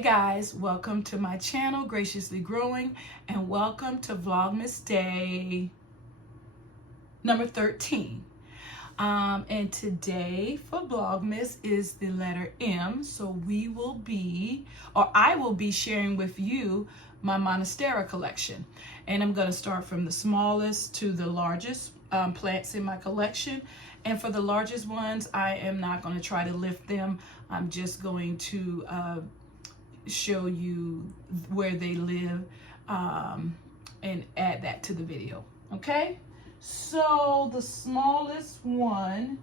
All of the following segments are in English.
Hey guys, welcome to my channel, Graciously Growing, and welcome to Vlogmas Day number 13. And today for Vlogmas is the letter M, so I will be sharing with you my Monstera collection. And I'm going to start from the smallest to the largest plants in my collection. And for the largest ones, I am not going to try to lift them. I'm just going to show you where they live and add that to the video. Okay, so the smallest one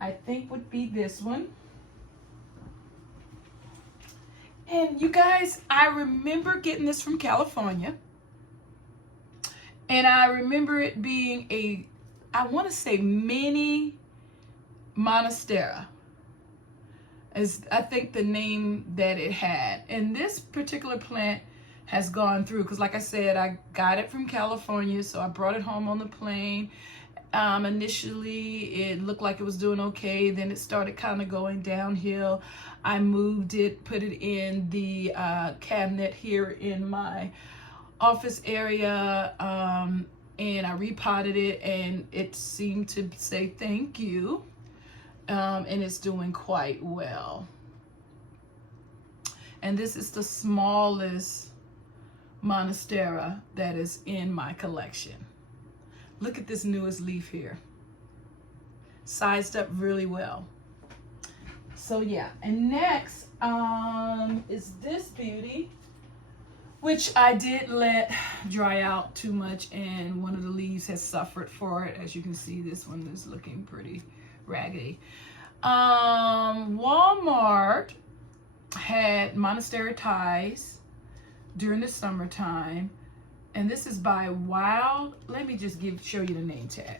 I think would be this one. And you guys, I remember getting this from California, and I remember it being I want to say mini Monstera, is I think the name that it had. And this particular plant has gone through, because like I said, I got it from California, so I brought it home on the plane. Initially it looked like it was doing okay, then it started kind of going downhill. I moved it, put it in the cabinet here in my office area, and I repotted it, and it seemed to say thank you. And it's doing quite well. And this is the smallest Monstera that is in my collection. Look at this newest leaf here. Sized up really well. So yeah, and next is this beauty, which I did let dry out too much, and one of the leaves has suffered for it. As you can see, this one is looking pretty raggedy. Walmart had Monstera ties during the summertime, and this is by Wild. Let me just show you the name tag.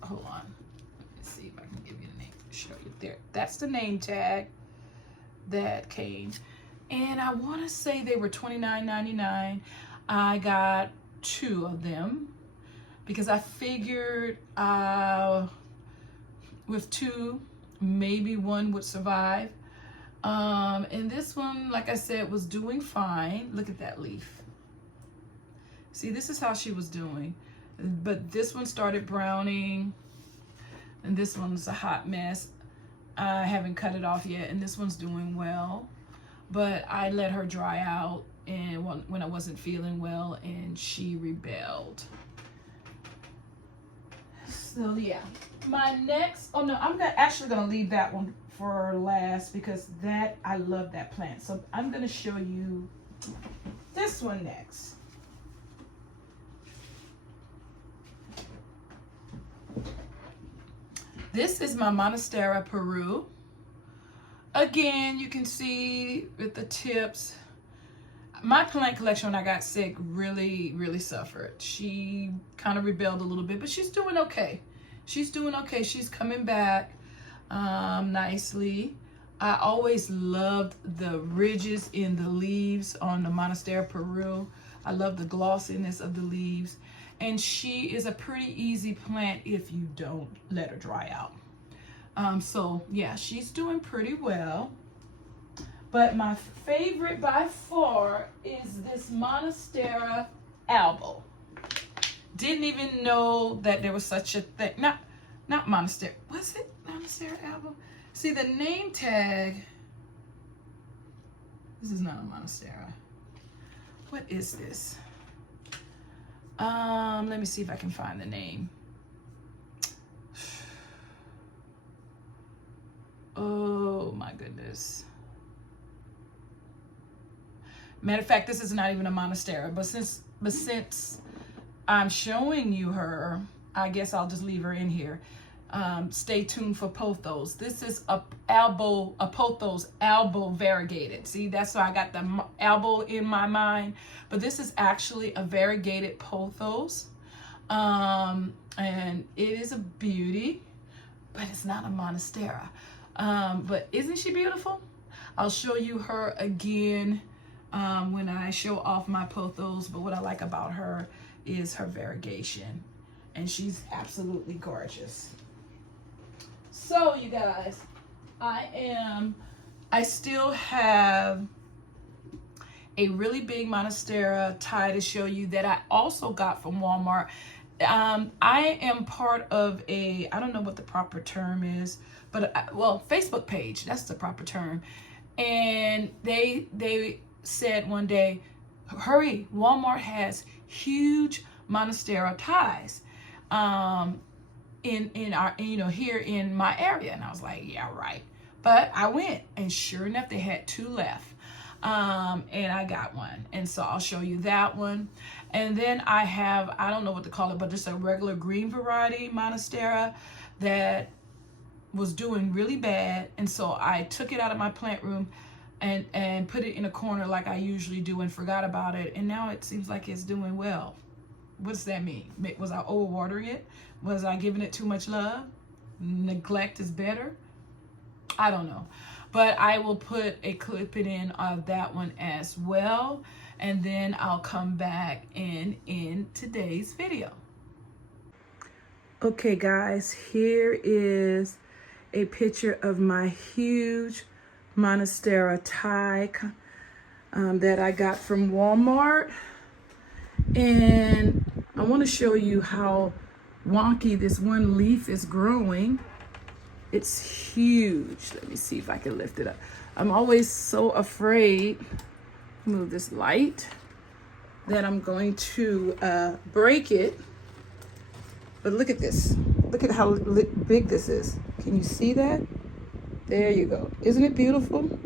Hold on, let's see if I can give you the name. Show you there. That's the name tag that came, and I want to say they were $29.99. I got 2 of them because I figured with 2, maybe 1 would survive. And this one, like I said, was doing fine. Look at that leaf. See, this is how she was doing. But this one started browning, and this one's a hot mess. I haven't cut it off yet, and this one's doing well. But I let her dry out, and when I wasn't feeling well, and she rebelled. So yeah, my next, oh no, I'm actually gonna leave that one for last, because I love that plant. So I'm gonna show you this one next. This is my Monstera Peru. Again, you can see with the tips, my plant collection when I got sick really suffered. She kind of rebelled a little bit, but she's doing okay. She's doing okay. She's coming back nicely. I always loved the ridges in the leaves on the Monstera Peru. I love the glossiness of the leaves. And she is a pretty easy plant if you don't let her dry out. So yeah, she's doing pretty well. But my favorite by far is this Monstera Albo. Didn't even know that there was such a thing. Not Monstera. Was it Monstera Albo? See the name tag. This is not a Monstera. What is this? Let me see if I can find the name. Oh my goodness. Matter of fact, this is not even a Monstera, but since I'm showing you her, I guess I'll just leave her in here. Stay tuned for pothos. This is a pothos albo variegated. See, that's why I got the albo in my mind, but this is actually a variegated pothos, and it is a beauty, but it's not a Monstera. But isn't she beautiful? I'll show you her again when I show off my pothos, but what I like about her is her variegation, and she's absolutely gorgeous. So you guys, I still have a really big Monstera tie to show you that I also got from Walmart. I am part of I don't know what the proper term is, but well, Facebook page, that's the proper term. And they said one day, hurry, Walmart has huge Monstera ties in our, here in my area. And I was like, yeah, right. But I went, and sure enough, they had 2 left. And I got one, and so I'll show you that one. And then I have, I don't know what to call it, but just a regular green variety Monstera that was doing really bad, and so I took it out of my plant room and put it in a corner like I usually do, and forgot about it, and now it seems like it's doing well. What does that mean? Was I overwatering it? Was I giving it too much love? Neglect is better? I don't know. But I will put a clip in of that one as well. And then I'll come back in today's video. Okay guys, here is a picture of my huge Monstera tie that I got from Walmart. And I want to show you how wonky this one leaf is growing. It's huge. Let me see if I can lift it up. I'm always so afraid, move this light, that I'm going to break it. But look at this. Look at how big this is. Can you see that? There you go. Isn't it beautiful?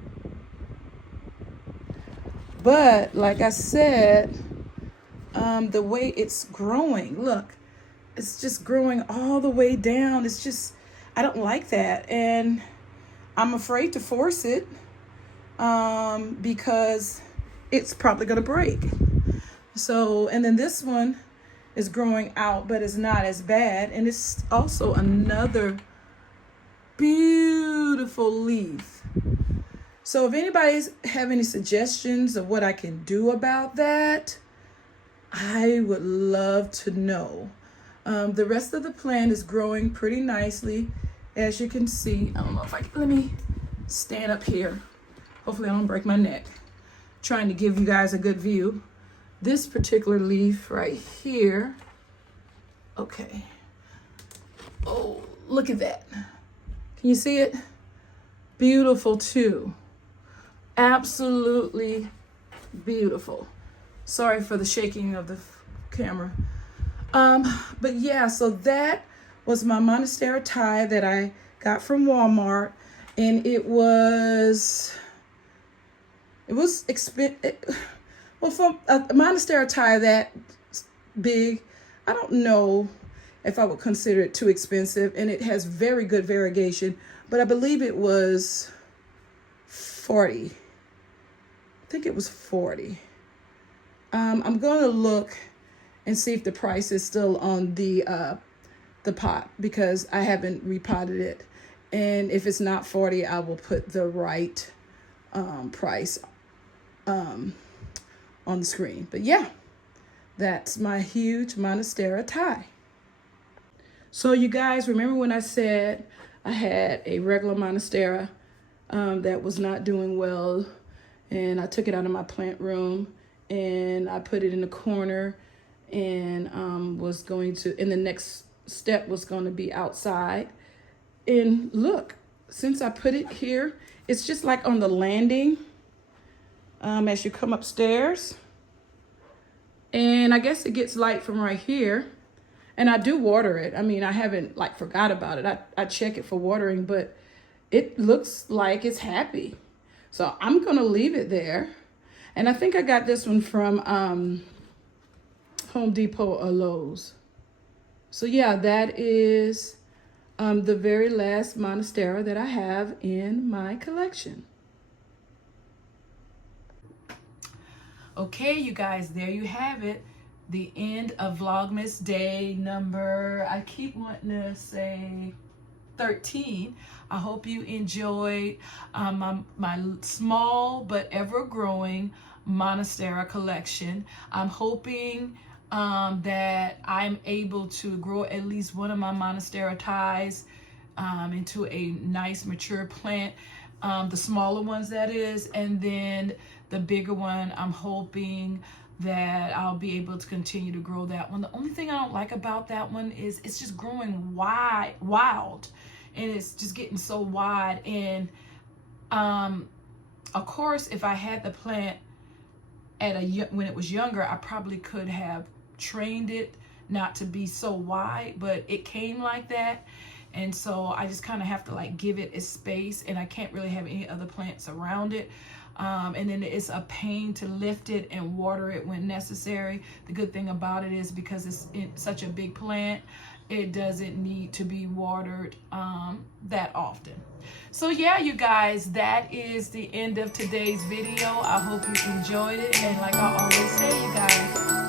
But like I said, the way it's growing, look, it's just growing all the way down. It's just, I don't like that, and I'm afraid to force it because it's probably gonna break. So, and then this one is growing out, but it's not as bad, and it's also another beautiful leaf. So if anybody's have any suggestions of what I can do about that, I would love to know. The rest of the plant is growing pretty nicely, as you can see. I don't know if I can, let me stand up here. Hopefully I don't break my neck. Trying to give you guys a good view. This particular leaf right here. Okay. Oh, look at that. Can you see it? Beautiful too. Absolutely beautiful. Sorry for the shaking of the camera. But yeah, so that was my Monstera tie that I got from Walmart, and it was expensive. Well, for a Monstera tie that big, I don't know if I would consider it too expensive, and it has very good variegation, but I believe it was 40. I think it was 40. I'm going to look and see if the price is still on the pot, because I haven't repotted it. And if it's not 40, I will put the right price on the screen. But yeah, that's my huge Monstera tie. So you guys, remember when I said I had a regular Monstera that was not doing well, and I took it out of my plant room and I put it in the corner, and was going to, and the next step was going to be outside. And look, since I put it here, it's just like on the landing as you come upstairs. And I guess it gets light from right here. And I do water it. I mean, I haven't like forgot about it. I check it for watering, but it looks like it's happy. So I'm going to leave it there. And I think I got this one from Home Depot or Lowe's. So yeah, that is the very last Monstera that I have in my collection. Okay, you guys, there you have it. The end of Vlogmas day number, I keep wanting to say 13. I hope you enjoyed my small but ever-growing Monstera collection. I'm hoping that I'm able to grow at least one of my Monstera ties into a nice mature plant. the smaller ones that is, and then the bigger one, I'm hoping that I'll be able to continue to grow that one. The only thing I don't like about that one is it's just growing wild, and it's just getting so wide. And of course, if I had the plant when it was younger, I probably could have trained it not to be so wide, but it came like that. And so I just kind of have to like give it its space, and I can't really have any other plants around it. And then it's a pain to lift it and water it when necessary. The good thing about it is because it's such a big plant, it doesn't need to be watered that often. So yeah, you guys, that is the end of today's video. I hope you enjoyed it. And like I always say, you guys,